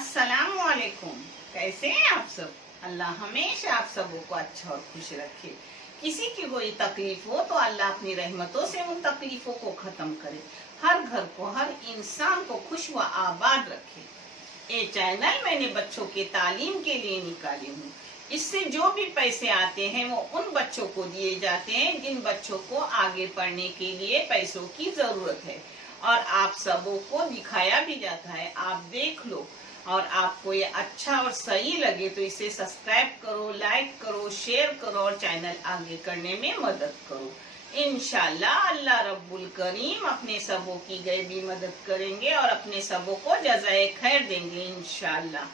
अस्सलाम वालेकुम। कैसे हैं आप सब? अल्लाह हमेशा आप सबों को अच्छा और खुश रखे। किसी की कोई तकलीफ हो तो अल्लाह अपनी रहमतों से उन तकलीफों को खत्म करे, हर घर को, हर इंसान को खुश व आबाद रखे। ये चैनल मैंने बच्चों के तालीम के लिए निकाले हूँ। इससे जो भी पैसे आते हैं वो उन बच्चों को दिए जाते हैं जिन बच्चों को आगे पढ़ने के लिए पैसों की जरूरत है, और आप सबों को दिखाया भी जाता है। आप देख लो, और आपको ये अच्छा और सही लगे तो इसे सब्सक्राइब करो, लाइक करो, शेयर करो और चैनल आगे करने में मदद करो। इंशाल्लाह अल्लाह रब्बुल करीम अपने सबों की गैबी मदद करेंगे और अपने सबों को जज़ाए खैर देंगे इंशाल्लाह।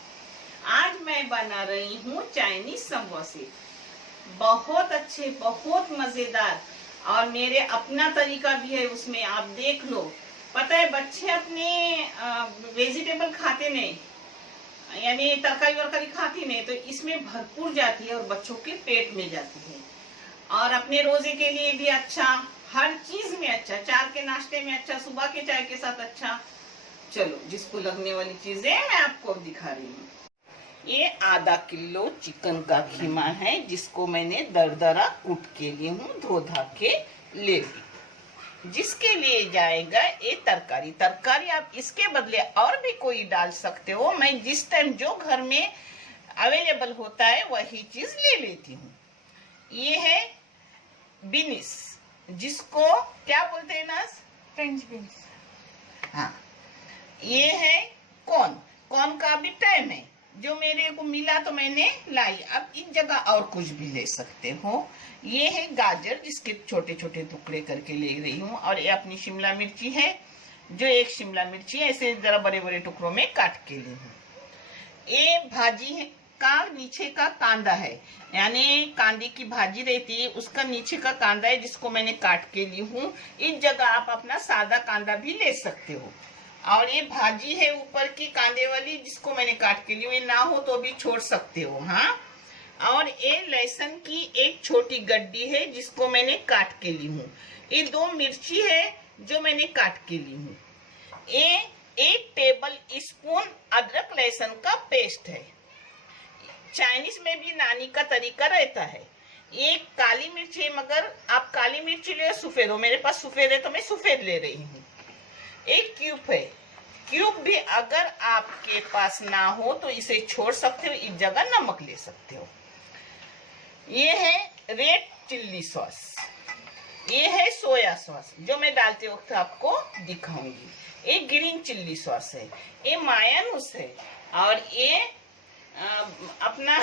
आज मैं बना रही हूँ चाइनीज समोसे, बहुत अच्छे, बहुत मजेदार, और मेरे अपना तरीका भी है उसमें, आप देख लो। पता है बच्चे अपने वेजिटेबल खाते नहीं, यानी तरकारी वरकारी खाती नहीं, तो इसमें भरपूर जाती है और बच्चों के पेट में जाती है, और अपने रोजे के लिए भी अच्छा, हर चीज में अच्छा, चार के नाश्ते में अच्छा, सुबह के चाय के साथ अच्छा। चलो जिसको लगने वाली चीजें मैं आपको दिखा रही हूँ। ये आधा किलो चिकन का खीमा है जिसको मैंने दरदरा कूट के लिए हूँ, धो धा के ले ली। जिसके लिए जाएगा ये तरकारी आप इसके बदले और भी कोई डाल सकते हो। मैं जिस टाइम जो घर में अवेलेबल होता है वही चीज ले लेती हूँ। ये है बीन्स, जिसको क्या बोलते हैं ना, फ्रेंच बीन्स। हाँ, ये है कॉर्न का भी टाइम है, जो मेरे को मिला तो मैंने लाई। अब इस जगह और कुछ भी ले सकते हो। ये है गाजर, जिसके छोटे छोटे टुकड़े करके ले रही हूँ, और ये अपनी शिमला मिर्ची है, जो एक शिमला मिर्ची ऐसे जरा बड़े बड़े टुकड़ों में काट के ली हूँ। ये भाजी है का नीचे का कांदा है, यानी कांदे की भाजी रहती है उसका नीचे का कांदा है, जिसको मैंने काट के ली हूँ। इस जगह आप अपना सादा कांदा भी ले सकते हो। और ये भाजी है ऊपर की कांदे वाली, जिसको मैंने काट के ली, ना हो तो भी छोड़ सकते हो। हाँ, और ये लहसुन की एक छोटी गड्डी है जिसको मैंने काट के ली हूँ। ये 2 मिर्ची है जो मैंने काट के ली हूँ। ये 1 टेबल स्पून अदरक लहसुन का पेस्ट है। चाइनीज में भी नानी का तरीका रहता है। ये काली मिर्च है, मगर आप काली मिर्ची ले सफेद हो, मेरे पास सफेद है तो मैं सफेद ले रही हूँ। एक क्यूब है, क्यूब भी अगर आपके पास ना हो तो इसे छोड़ सकते हो, इस जगह नमक ले सकते हो। ये है रेड चिल्ली सॉस, ये है सोया सॉस जो मैं डालते वक्त आपको दिखाऊंगी। ये ग्रीन चिल्ली सॉस है, ये मायोनीज है, और ये अपना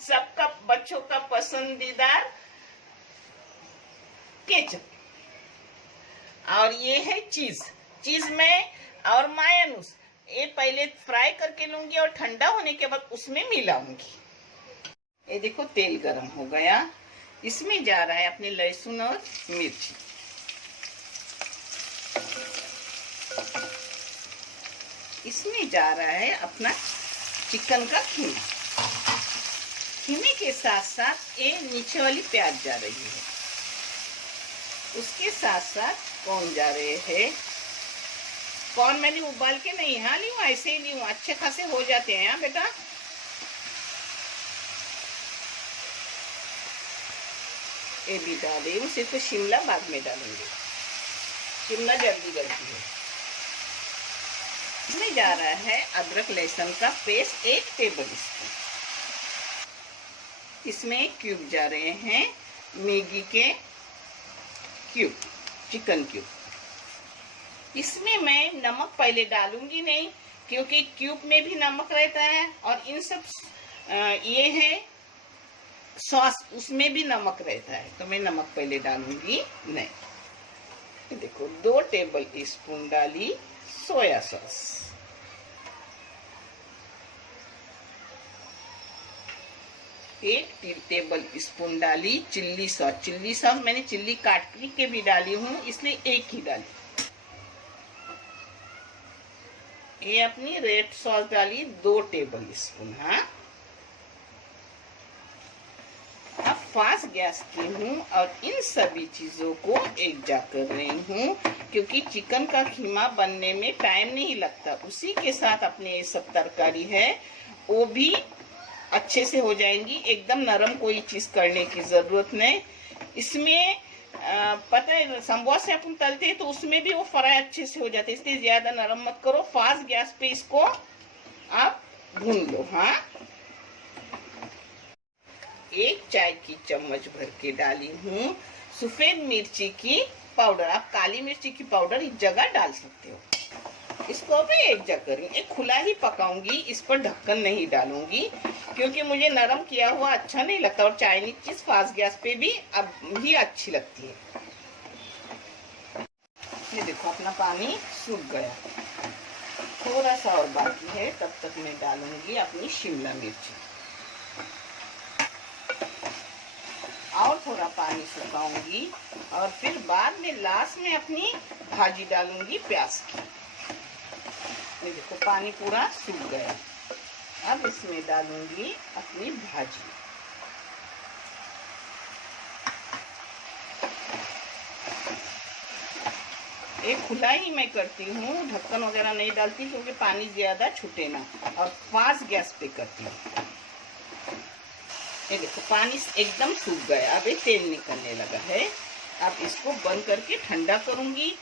सबका बच्चों का पसंदीदा केचप, और ये है चीज में, और मायोनीज ये पहले फ्राई करके लूंगी और ठंडा होने के बाद उसमें मिलाऊंगी। ये देखो तेल गरम हो गया, इसमें जा रहा है अपने लहसुन और मिर्ची। इसमें जा रहा है अपना चिकन का खीमा। खीमे के साथ साथ ये नीचे वाली प्याज जा रही है, उसके साथ साथ कौन जा रहे हैं। कौन मैंने उबाल के नहीं हाँ ली हूँ, ऐसे ही ली हूँ, अच्छे खासे हो जाते हैं। हाँ बेटा, ये भी डाले हूँ, सिर्फ शिमला बाद में डालेंगे, शिमला जल्दी गलती है। इसमें जा रहा है अदरक लहसुन का पेस्ट 1 टेबल स्पून। इसमें क्यूब जा रहे हैं मैगी के क्यूब, चिकन क्यूब। इसमें मैं नमक पहले डालूंगी नहीं, क्योंकि क्यूब में भी नमक रहता है, और इन सब ये है सॉस, उसमें भी नमक रहता है, तो मैं नमक पहले डालूंगी नहीं। देखो 2 टेबल स्पून डाली सोया सॉस, 1 टेबल स्पून डाली चिल्ली सॉस। चिल्ली सॉस मैंने चिल्ली काट के भी डाली हूँ, इसलिए 1 ही डाली। ये अपनी रेड सॉस डाली 2 टेबल स्पून। हाँ, अब फास्ट गैस की हूँ और इन सभी चीज़ों को एक जा कर रही हूँ, क्योंकि चिकन का कीमा बनने में टाइम नहीं लगता। उसी के साथ अपने ये सब तरकारी है वो भी अच्छे से हो जाएंगी। एकदम नरम कोई चीज़ करने की ज़रूरत नहीं। इसमें पता है समोसा से अपन तलते हैं तो उसमें भी वो फ्राई अच्छे से हो जाते हैं, इसलिए ज़्यादा नरम मत करो। फास्ट गैस पे इसको आप भून लो। हाँ, 1 चाय की चम्मच भर के डाली हूँ सफेद मिर्ची की पाउडर। आप काली मिर्ची की पाउडर इस जगह डाल सकते हो। इसको भी एक जगह करूँगी, एक खुला ही पकाऊंगी, इस पर ढक्कन नहीं डालूंगी क्योंकि मुझे नरम किया हुआ अच्छा नहीं लगता और चाइनीज चीज फास्ट गैस पे भी अब भी अच्छी लगती है। ये देखो अपना पानी सूख गया, थोड़ा सा और बाकी है, तब तक मैं डालूंगी अपनी शिमला मिर्ची और थोड़ा पानी सुखाऊंगी और फिर बाद में लास्ट में अपनी भाजी डालूंगी प्याज की। ये देखो पानी पूरा सूख गया। अब इसमें डालूंगी अपनी भाजी। एक खुला ही मैं करती हूँ, ढक्कन वगैरह नहीं डालती क्योंकि पानी ज्यादा छूटे ना, और फास्ट गैस पे करती हूँ। ये देखो पानी एकदम सूख गया, अब ये तेल निकलने लगा है। अब इसको बंद करके ठंडा करूंगी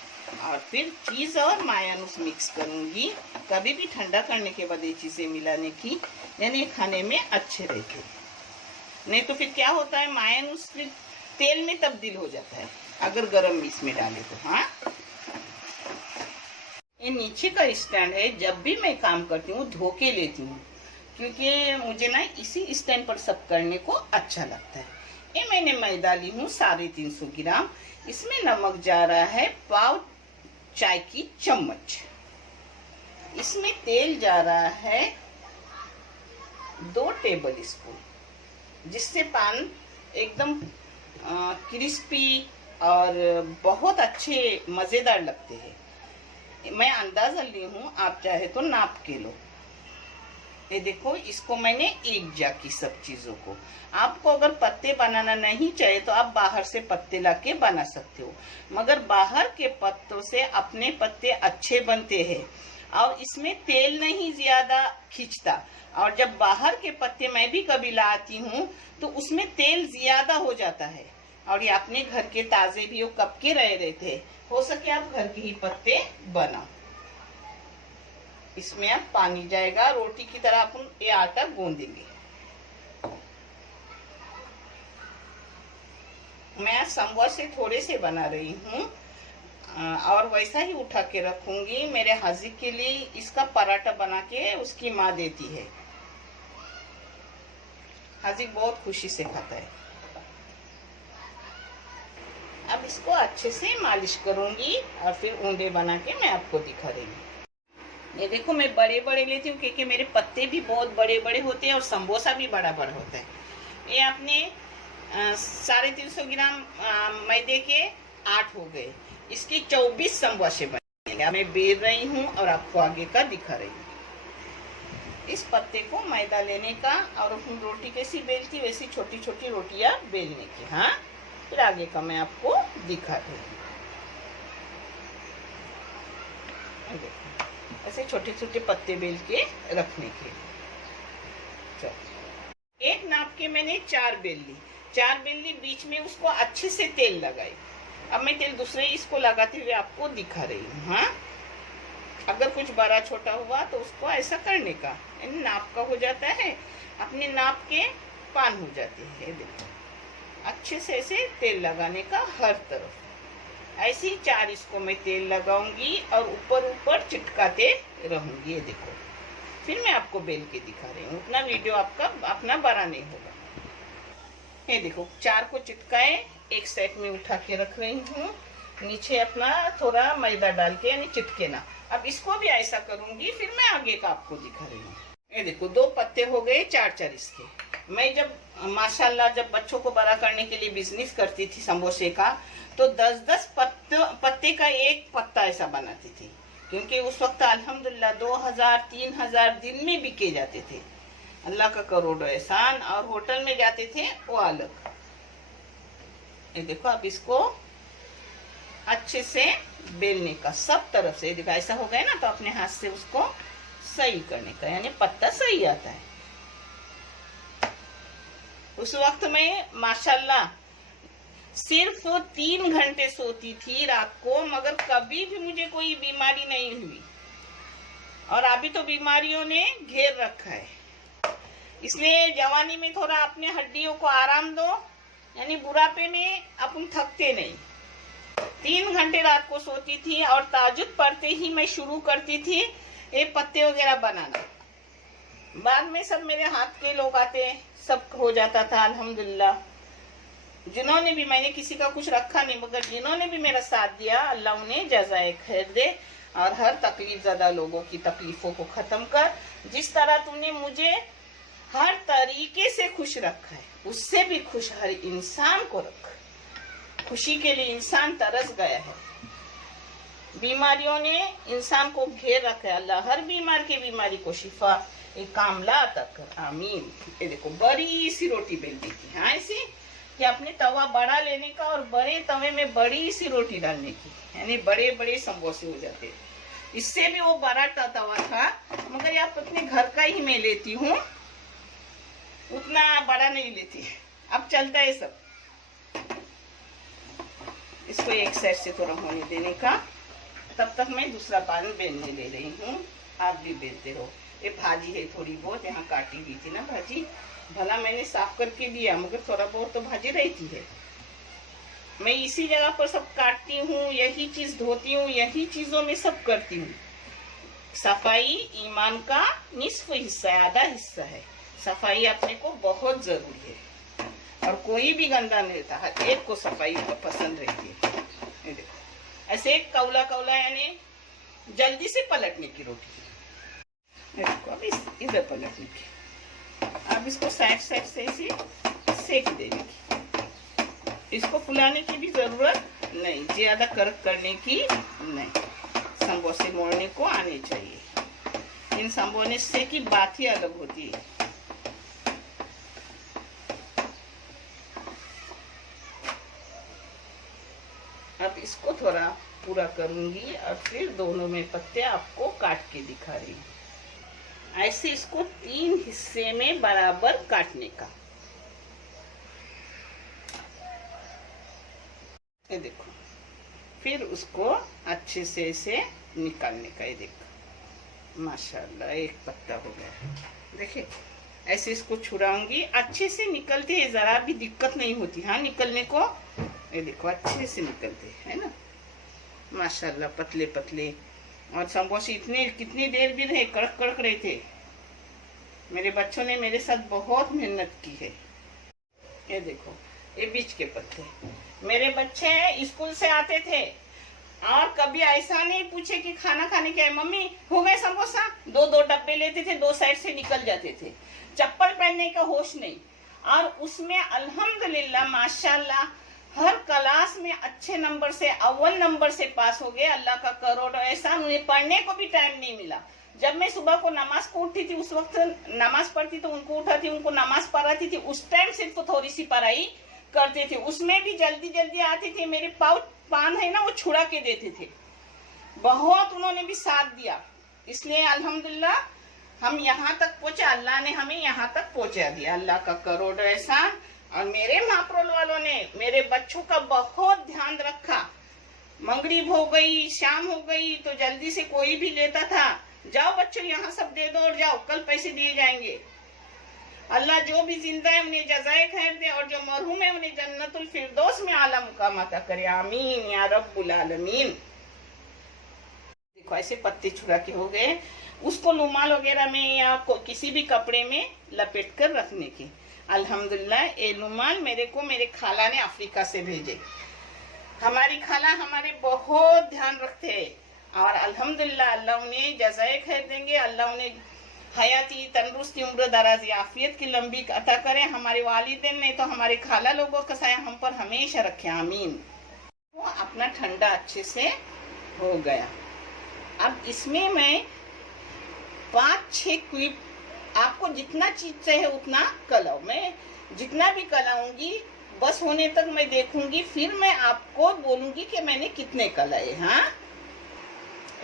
और फिर चीज और मायोनीज मिक्स करूंगी। कभी भी ठंडा करने के बाद ये चीजें मिलाने की, यानी खाने में अच्छे रहते। नहीं तो फिर क्या होता है, मायोनीज फिर तेल में तब्दील हो जाता है अगर गरम इसमें डाले तो। हाँ, ये नीचे का स्टैंड है, जब भी मैं काम करती हूँ धो के लेती हूँ क्योंकि मुझे ना इसी स्टैंड पर सब करने को अच्छा लगता है। ये मैंने मैदा ली हूँ 350 ग्राम। इसमें नमक जा रहा है पाव चाय की चम्मच। इसमें तेल जा रहा है 2 टेबल स्पून, जिससे पान एकदम क्रिस्पी और बहुत अच्छे मजेदार लगते हैं। मैं अंदाजा ली हूँ, आप चाहे तो नाप के लो। ये देखो इसको मैंने एक जा की सब चीजों को। आपको अगर पत्ते बनाना नहीं चाहिए तो आप बाहर से पत्ते लाके बना सकते हो, मगर बाहर के पत्तों से अपने पत्ते अच्छे बनते हैं और इसमें तेल नहीं ज्यादा खींचता। और जब बाहर के पत्ते मैं भी कभी लाती हूँ तो उसमें तेल ज्यादा हो जाता है, और ये अपने घर के ताजे भी वो कब के रह रहे थे। हो सके आप घर के ही पत्ते बनाओ। इसमें अब पानी जाएगा, रोटी की तरह अपन ये आटा गूंदेंगे। मैं समोसा से थोड़े से बना रही हूँ और वैसा ही उठा के रखूंगी। मेरे हाजी के लिए इसका पराठा बना के उसकी माँ देती है। हाजी बहुत खुशी से खाता है। अब इसको अच्छे से मालिश करूंगी और फिर ऊंडे बना के मैं आपको दिखा रही हूँ। ये देखो मैं बड़े बड़े लेती हूँ क्योंकि मेरे पत्ते भी बहुत बड़े बड़े होते हैं और समोसा भी बड़ा बड़ा होता है। ये अपने 350 ग्राम मैदे के 8 हो गए। इसके 24 समोसे बनेंगे। मैं बेल रही हूँ और आपको आगे का दिखा रही हूँ। इस पत्ते को मैदा लेने का और अपनी रोटी कैसी बेलती वैसी छोटी छोटी रोटियां बेलने की। हाँ, फिर आगे का मैं आपको दिखा रही हूँ। ऐसे छोटे छोटे पत्ते बेल के रखने के। चलो, एक नाप के मैंने 4 बेल ली। 4 बेल ली, बीच में उसको अच्छे से तेल लगाई। अब मैं तेल दूसरे इसको लगाते हुए आपको दिखा रही हूँ। हाँ, अगर कुछ बड़ा छोटा हुआ तो उसको ऐसा करने का, नाप का हो जाता है, अपने नाप के पान हो जाते हैं। देखो अच्छे से ऐसे तेल लगाने का हर तरफ। ऐसे ही 4 इसको मैं तेल लगाऊंगी और ऊपर ऊपर चिटकाते रहूंगी। ये देखो, फिर मैं आपको बेल के दिखा रही हूँ। उतना वीडियो आपका अपना बड़ा नहीं होगा। ये देखो 4 को चिटकाए, एक साइड में उठा के रख रही हूँ, नीचे अपना थोड़ा मैदा डाल के, यानी चिटके ना। अब इसको भी ऐसा करूंगी, फिर मैं आगे का आपको दिखा रही हूँ। ये देखो 2 पत्ते हो गए, 4 इसके। मैं जब माशाल्लाह जब बच्चों को बड़ा करने के लिए बिजनेस करती थी समोसे का, तो 10-10 पत्ते का एक पत्ता ऐसा बनाती थी, क्योंकि उस वक्त अल्हम्दुलिल्लाह 2000-3000 दिन में बिके जाते थे। अल्लाह का करोड़ों एहसान। और होटल में जाते थे वो अलग। ये देखो, अब इसको अच्छे से बेलने का सब तरफ से। देखो ऐसा हो गया ना, तो अपने हाथ से उसको सही करने का, यानी पत्ता सही आता है। उस वक्त में माशाल्लाह सिर्फ 3 घंटे सोती थी रात को, मगर कभी भी मुझे कोई बीमारी नहीं हुई। और अभी तो बीमारियों ने घेर रखा है। इसलिए जवानी में थोड़ा अपने हड्डियों को आराम दो, यानी बुढ़ापे में अपन थकते नहीं। 3 घंटे रात को सोती थी और ताजुद पढ़ते ही मैं शुरू करती थी ये पत्ते वगैरह बनाना। बाद में सब मेरे हाथ के लोग आते, सब हो जाता था अल्हम्दुलिल्लाह। जिन्होंने भी, मैंने किसी का कुछ रखा नहीं, मगर जिन्होंने भी मेरा साथ दिया, अल्लाह उन्हें जज़ाए खैर दे और हर तकलीफ ज़दा लोगों की तकलीफों को ख़त्म कर। जिस तरह तुमने मुझे हर तरीके से खुश रखा है, उससे भी खुश हर इंसान को रख। खुशी के लिए इंसान तरस गया है, बीमारियों ने इंसान को घेर रखा है। अल्लाह हर बीमार की बीमारी को शिफा एक कामला तक, आमीन। ये देखो, बड़ी सी रोटी बेल दी थी, हाँ ऐसी कि अपने तवा बड़ा लेने का और बड़े तवे में बड़ी सी रोटी डालने की, यानी बड़े बड़े समोसे हो जाते। इससे भी वो बड़ा तवा था, मगर आप अपने घर का ही मैं लेती हूँ, उतना बड़ा नहीं लेती। अब चलता है सब। इसको एक साइड से थोड़ा होने देने का, तब तक मैं दूसरा पान बेलने ले रही हूँ। आप भी बेलते रहो। ये भाजी है थोड़ी बहुत, यहाँ काटी हुई थी ना भाजी, भला मैंने साफ करके दिया, मगर थोड़ा बहुत तो भाजी रहती है। मैं इसी जगह पर सब काटती हूँ, यही चीज धोती हूँ, यही चीजों में सब करती हूँ। सफाई ईमान का निस्फ हिस्सा है, आधा हिस्सा है। सफाई अपने को बहुत जरूरी है, और कोई भी गंदा नहीं रहता, हर एक को सफाई पसंद रहती है। ये देखो, ऐसे एक कौला कौला, यानी जल्दी से पलटने की रोटी। देखो, अब इधर पलटने की, अब इसको साइड साइड से इसे सेक देने की। इसको फुलाने की भी जरूरत नहीं, ज्यादा कड़क करने की नहीं। समोसे मोड़ने को आने चाहिए। इन समोसे की बात ही अलग होती है। अब इसको थोड़ा पूरा करूंगी और फिर दोनों में पत्ते आपको काट के दिखा रही हूँ। ऐसे इसको 3 हिस्से में बराबर काटने का। ये देखो, फिर उसको अच्छे से इसे निकालने का। ये देखो, माशाल्लाह एक पत्ता हो गया। देखिए, ऐसे इसको छुड़ाऊंगी, अच्छे से निकलते हैं, जरा भी दिक्कत नहीं होती हाँ निकलने को। ये देखो, अच्छे से निकलते है ना, माशाल्लाह पतले पतले। और समोसे इतने, कितनी देर भी रहे, कड़क कड़क रहे थे। मेरे बच्चों ने मेरे साथ बहुत मेहनत की है। ये देखो, ये बीच के पत्ते। मेरे बच्चे स्कूल से आते थे और कभी ऐसा नहीं पूछे कि खाना खाने के मम्मी हो गए समोसा, 2-2 डब्बे लेते थे, 2 साइड से निकल जाते थे। चप्पल पहनने का होश नहीं। और उसमें अल्हम्दुलिल्लाह माशाल्लाह हर क्लास में अच्छे नंबर से, अव्वल नंबर से पास हो गए। अल्लाह का करोड़ एहसान, उन्हें पढ़ने को भी टाइम नहीं मिला। जब मैं सुबह को नमाज को उठती थी, उस वक्त नमाज पढ़ती तो उनको उठाती, उनको नमाज पढ़ाती थी। उस टाइम सिर्फ थोड़ी सी पढ़ाई करते थे, उसमें भी जल्दी जल्दी आते थे। मेरे पान है ना, वो छुड़ा के देते थे। बहुत उन्होंने भी साथ दिया, इसलिए अल्हम्दुलिल्लाह हम यहाँ तक पहुंचे। अल्लाह ने हमें यहाँ तक पहुंचा दिया, अल्लाह का करोड़ एहसान। और मेरे महाप्रोल वालों ने मेरे बच्चों का बहुत ध्यान रखा। मगरिब हो गई, शाम हो गई, तो जल्दी से कोई भी लेता था, जाओ बच्चों यहाँ सब दे दो और जाओ, कल पैसे दिए जाएंगे। अल्लाह जो भी जिंदा है उन्हें जज़ाए खैर दे, और जो मरहूम है उन्हें जन्नतुल फिरदौस में आला मुकाम अता करे, आमीन या रब्बुल आलमीन। देखो, ऐसे पत्ते छुड़ा के हो गए। उसको रुमाल वगैरह में या किसी भी कपड़े में लपेट कर रखने की। अल्हम्दुलिल्लाह ये रुमाल मेरे को मेरे खाला ने अफ्रीका से भेजे। हमारी खाला हमारे बहुत ध्यान रखते हैं, और अल्हम्दुलिल्लाह अल्लाह उन्हें जज़ाए खैर देंगे। अल्लाह उन्हें हयाती, तंदुरुस्ती, उम्र दराजी, आफियत की लंबी अता करें। हमारे वालिदैन ने तो हमारे खाला लोगों का साया हम पर हमेशा रखे, आमीन। वो अपना ठंडा अच्छे से हो गया। अब इसमें मैं 5-6 क्यूब, आपको जितना चीज चाहिए उतना कलाओ। मैं जितना भी कलाऊंगी बस होने तक मैं देखूंगी, फिर मैं आपको बोलूंगी कि मैंने कितने कलाए। हाँ,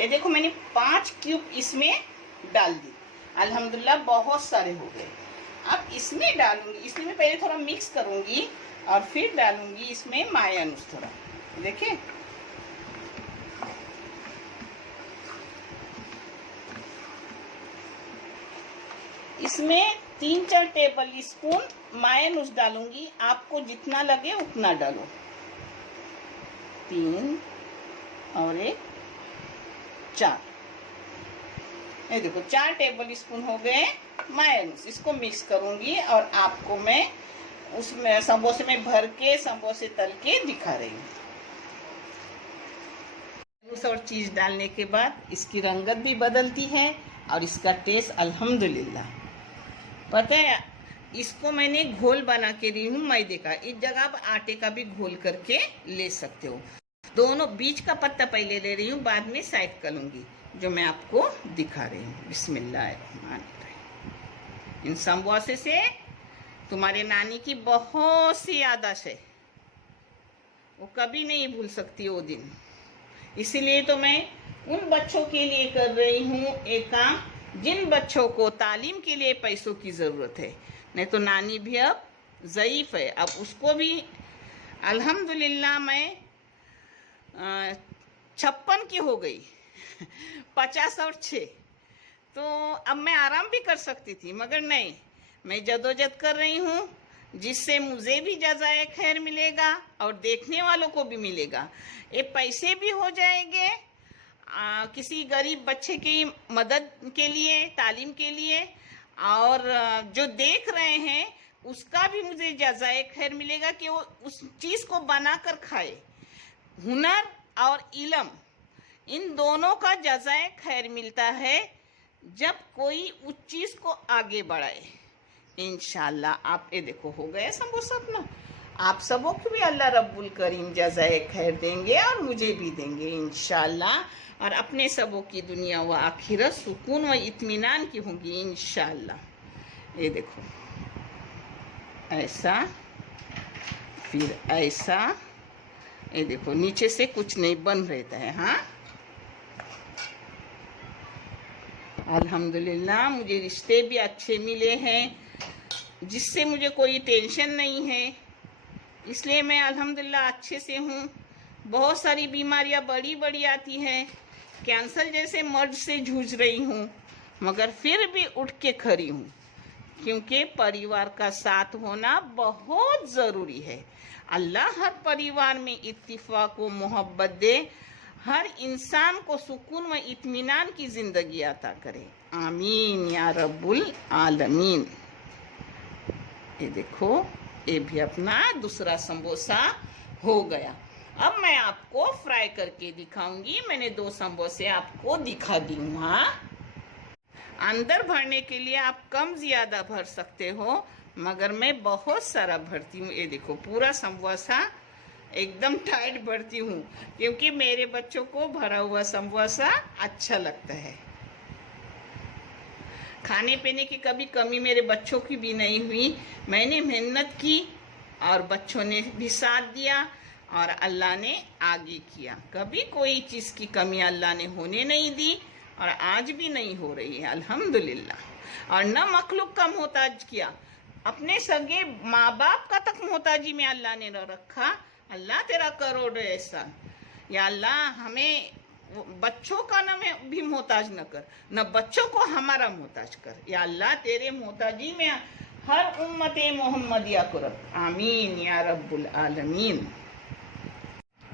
ये देखो मैंने 5 क्यूब इसमें डाल दी। अल्हम्दुलिल्लाह बहुत सारे हो गए। अब इसमें डालूंगी, इसलिए मैं पहले थोड़ा मिक्स करूंगी और फिर डालूंगी इसमें मायोनीज थोड़ा। देखिए इसमें 3-4 टेबल स्पून मायोनीज डालूंगी। आपको जितना लगे उतना डालो। 3 और 1 4, ये देखो 4 टेबल स्पून हो गए मायोनीज। इसको मिक्स करूंगी और आपको मैं उसमें समोसे में भर के समोसे तल के दिखा रही हूँ। और चीज डालने के बाद इसकी रंगत भी बदलती है और इसका टेस्ट अल्हम्दुलिल्लाह। पता है, इसको मैंने घोल बना के दी हूँ मैदे का। इस जगह आप आटे का भी घोल करके ले सकते हो। दोनों बीज का पत्ता पहले ले रही हूँ, बाद में साइड कर लूंगी, जो मैं आपको दिखा रही हूँ। बिस्मिल्लाह। इन समोसे से तुम्हारे नानी की बहुत सी याददाश्त है, वो कभी नहीं भूल सकती वो दिन। इसीलिए तो मैं उन बच्चों के लिए कर रही हूँ एक काम, जिन बच्चों को तालीम के लिए पैसों की ज़रूरत है। नहीं तो नानी भी अब ज़ईफ़ है, अब उसको भी अल्हम्दुलिल्लाह मैं 56 की हो गई 50 और 6। तो अब मैं आराम भी कर सकती थी, मगर नहीं, मैं जदोजहद कर रही हूँ, जिससे मुझे भी जज़ाए खैर मिलेगा और देखने वालों को भी मिलेगा। ये पैसे भी हो जाएंगे किसी गरीब बच्चे की मदद के लिए, तालीम के लिए, और जो देख रहे हैं उसका भी मुझे जज़ाए खैर मिलेगा कि वो उस चीज़ को बनाकर खाए। हुनर और इल्म, इन दोनों का जज़ाए खैर मिलता है जब कोई उस चीज़ को आगे बढ़ाए। इंशाल्लाह। आप ये देखो हो गए समोसा अपना। आप सबों को भी अल्लाह रब्बुल करीम जज़ाए खैर देंगे और मुझे भी देंगे इंशाल्लाह। और अपने सबों की दुनिया व आखिरत सुकून व इत्मीनान की होंगी इंशाल्लाह। ये देखो ऐसा, फिर ऐसा, ये देखो नीचे से कुछ नहीं बन रहता है। हाँ, अल्हम्दुलिल्लाह मुझे रिश्ते भी अच्छे मिले हैं, जिससे मुझे कोई टेंशन नहीं है। इसलिए मैं अल्हम्दुलिल्लाह अच्छे से हूँ। बहुत सारी बीमारियाँ बड़ी बड़ी आती हैं, कैंसर जैसे मर्ज से जूझ रही हूँ, मगर फिर भी उठ के खड़ी हूँ, क्योंकि परिवार का साथ होना बहुत ज़रूरी है। अल्लाह हर परिवार में इत्तिफाक व मोहब्बत दे, हर इंसान को सुकून व इत्मीनान की ज़िंदगी अता करे। आमीन या रब्बुल आलमीन। ये देखो, ये भी अपना दूसरा समोसा हो गया। अब मैं आपको फ्राई करके दिखाऊंगी। मैंने 2 समोसे आपको दिखा दी हूँ। हाँ, अंदर भरने के लिए आप कम ज़्यादा भर सकते हो, मगर मैं बहुत सारा भरती हूँ। ये देखो पूरा समोसा एकदम टाइट भरती हूँ, क्योंकि मेरे बच्चों को भरा हुआ समोसा अच्छा लगता है। खाने पीने की कभी कमी मेरे बच्चों की भी नहीं हुई। मैंने मेहनत की और बच्चों ने भी साथ दिया और अल्लाह ने आगे किया। कभी कोई चीज़ की कमी अल्लाह ने होने नहीं दी और आज भी नहीं हो रही है अल्हम्दुलिल्लाह। और न मखलूक का मोहताज किया, अपने सगे माँ बाप का तक मोहताजी में अल्लाह ने न रखा। अल्लाह तेरा करोड़ एहसान। या अल्लाह हमें बच्चों का न भी मोहताज न कर, न बच्चों को हमारा मोहताज कर। या अल्लाह तेरे मोहताजी में हर उम्मत मोहम्मदिया को रख। आमीन या रब्बुल आलमीन।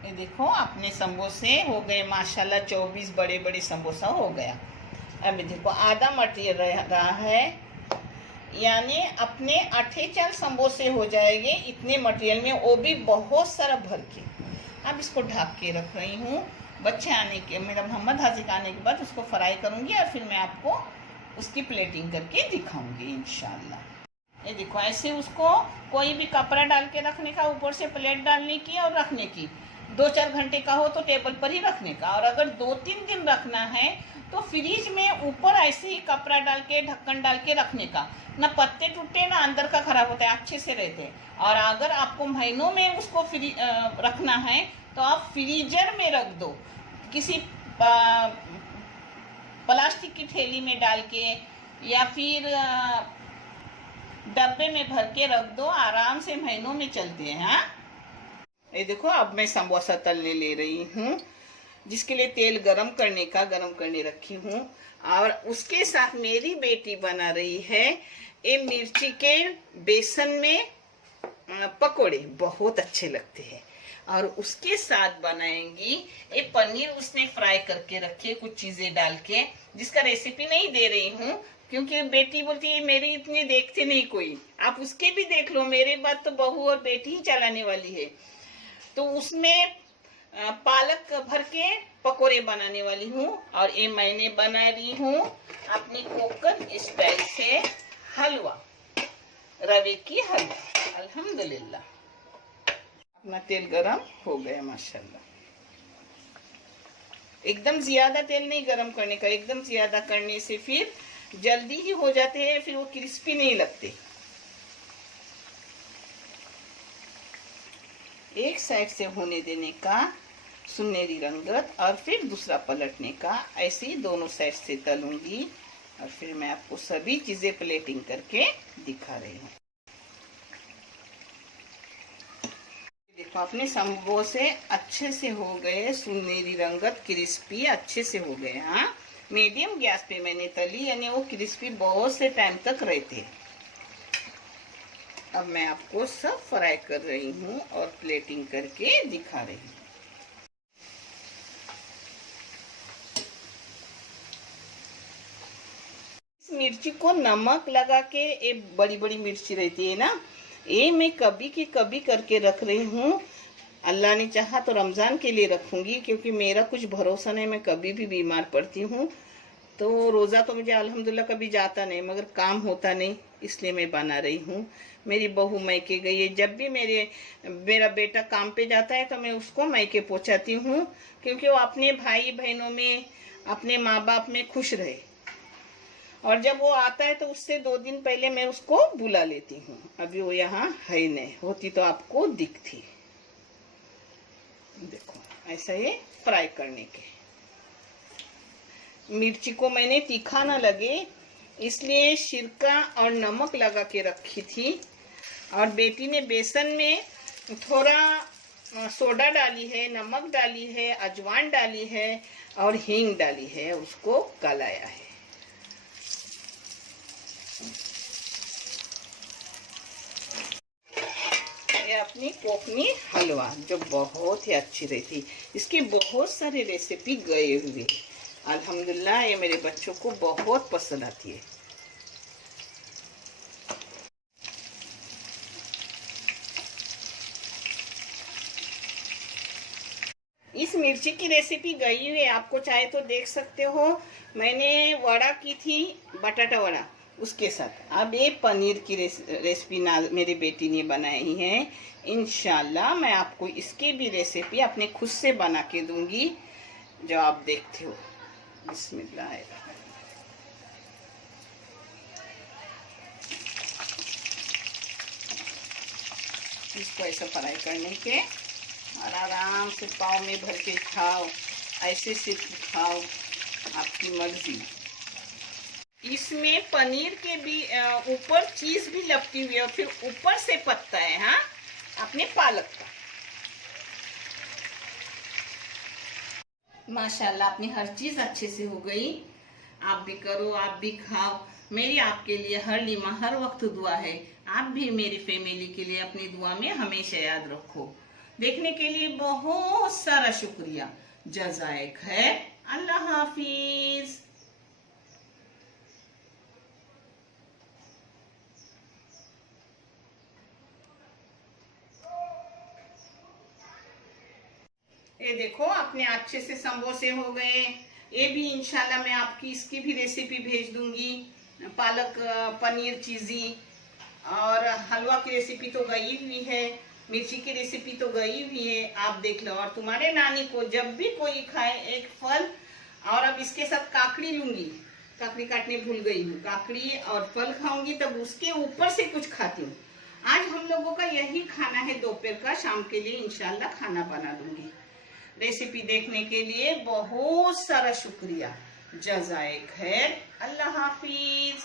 ये देखो अपने समोसे हो गए माशाल्लाह 24 बड़े बड़े समोसा हो गया। अभी देखो आधा मटेरियल रहा है, यानी अपने 8 समोसे हो जाएंगे इतने मटेरियल में, वो भी बहुत सारा भर के। अब इसको ढक के रख रही हूँ। बच्चे आने के, मेरा मोहम्मद हाजिक आने के बाद उसको फ्राई करूँगी और फिर मैं आपको उसकी प्लेटिंग करके दिखाऊंगी इंशाल्लाह। ये देखो ऐसे उसको कोई भी कपड़ा डाल के रखने का, ऊपर से प्लेट डालने की और रखने की। 2-4 घंटे का हो तो टेबल पर ही रखने का, और अगर 2-3 दिन रखना है तो फ्रिज में ऊपर ऐसे ही कपड़ा डाल के ढक्कन डाल के रखने का, ना पत्ते टूटे ना अंदर का खराब होता है, अच्छे से रहते हैं। और अगर आपको महीनों में उसको रखना है तो आप फ्रीजर में रख दो, किसी प्लास्टिक की थैली में डाल के या फिर डब्बे में भर के रख दो, आराम से महीनों में चलते हैं। हाँ, ये देखो अब मैं समोसा तलने ले रही हूँ, जिसके लिए तेल गरम करने रखी हूँ। और उसके साथ मेरी बेटी बना रही है ये मिर्ची के बेसन में पकोड़े, बहुत अच्छे लगते हैं। और उसके साथ बनाएंगी ये पनीर, उसने फ्राई करके रखे कुछ चीजें डाल के, जिसका रेसिपी नहीं दे रही हूँ क्योंकि बेटी बोलती है मेरी इतनी देखते नहीं कोई, आप उसके भी देख लो, मेरे बाद तो बहू और बेटी ही चलाने वाली है। तो उसमें पालक भर के पकोड़े बनाने वाली हूँ। और ये मैंने बना रही हूँ अपनी कोकन स्टाइल से हलवा, रवे की हलवा। अल्हम्दुलिल्लाह अपना तेल गरम हो गया माशाल्लाह। एकदम ज्यादा तेल नहीं गरम करने का, एकदम ज्यादा करने से फिर जल्दी ही हो जाते हैं, फिर वो क्रिस्पी नहीं लगते। एक साइड से होने देने का सुनहरी रंगत, और फिर दूसरा पलटने का, ऐसे ही दोनों साइड से तलूंगी। और फिर मैं आपको सभी चीजें प्लेटिंग करके दिखा रही हूँ। देखो अपने समोसे अच्छे से हो गए, सुनहरी रंगत, क्रिस्पी अच्छे से हो गए। हाँ, मीडियम गैस पे मैंने तली, यानी वो क्रिस्पी बहुत से टाइम तक रहते हैं। अब मैं आपको सब फ्राई कर रही हूँ और प्लेटिंग करके दिखा रही हूँ। इस मिर्ची को नमक लगा के, ये बड़ी बड़ी मिर्ची रहती है ना, ये मैं कभी की कभी करके रख रही हूँ। अल्लाह ने चाहा तो रमजान के लिए रखूंगी, क्योंकि मेरा कुछ भरोसा नहीं, मैं कभी भी बीमार पड़ती हूँ। तो रोज़ा तो मुझे अल्हम्दुलिल्लाह कभी जाता नहीं, मगर काम होता नहीं, इसलिए मैं बना रही हूँ। मेरी बहू मैके गई है, जब भी मेरा बेटा काम पे जाता है तो मैं उसको मैके पहुँचाती हूँ, क्योंकि वो अपने भाई बहनों में, अपने माँ बाप में खुश रहे। और जब वो आता है तो उससे 2 दिन पहले मैं उसको बुला लेती हूँ। अभी वो यहाँ है नहीं, होती तो आपको दिखती। देखो ऐसा ये फ्राई करने के। मिर्ची को मैंने तीखा ना लगे इसलिए सिरका और नमक लगा के रखी थी। और बेटी ने बेसन में थोड़ा सोडा डाली है, नमक डाली है, अजवाइन डाली है और हींग डाली है, उसको गलाया है। ये अपनी कोकनी हलवा जो बहुत ही अच्छी रहती, इसकी बहुत सारे रेसिपी गए हुए, अल्हम्दुलिल्लाह ये मेरे बच्चों को बहुत पसंद आती है। इस मिर्ची की रेसिपी गई हुई है, आपको चाहे तो देख सकते हो। मैंने वड़ा की थी, बटाटा वड़ा, उसके साथ। अब ये पनीर की रेसिपी मेरी बेटी ने बनाई है। इंशाल्लाह मैं आपको इसकी भी रेसिपी अपने खुद से बना के दूंगी, जो आप देखते हो। बिस्मिल्लाह। इसको ऐसा फ्राई करने के और आराम से पाव में भर के खाओ, ऐसे से खाओ, आपकी मर्जी। इसमें पनीर के भी ऊपर चीज भी लपटी हुई है और फिर ऊपर से पत्ता है, हाँ, अपने पालक का। माशाल्लाह अपनी हर चीज अच्छे से हो गई। आप भी करो, आप भी खाओ। मेरी आपके लिए हर लिमा हर वक्त दुआ है। आप भी मेरी फैमिली के लिए अपनी दुआ में हमेशा याद रखो। देखने के लिए बहुत सारा शुक्रिया। जज़ाए खैर। अल्लाह हाफिज। ये देखो अपने अच्छे से समोसे हो गए। ये भी इंशाल्लाह मैं आपकी इसकी भी रेसिपी भेज दूंगी। पालक पनीर चीज़ी और हलवा की रेसिपी तो गई हुई है। मिर्ची की रेसिपी तो गई हुई है, आप देख लो। और तुम्हारे नानी को जब भी कोई खाए एक फल, और अब इसके साथ काकड़ी लूंगी, काकड़ी काटने भूल गई हूँ, काकड़ी और फल खाऊंगी तब उसके ऊपर से कुछ खाती हूँ। आज हम लोगों का यही खाना है दोपहर का, शाम के लिए इंशाल्लाह खाना बना दूंगी। रेसिपी देखने के लिए बहुत सारा शुक्रिया। जज़ाए खैर, अल्लाह हाफिज।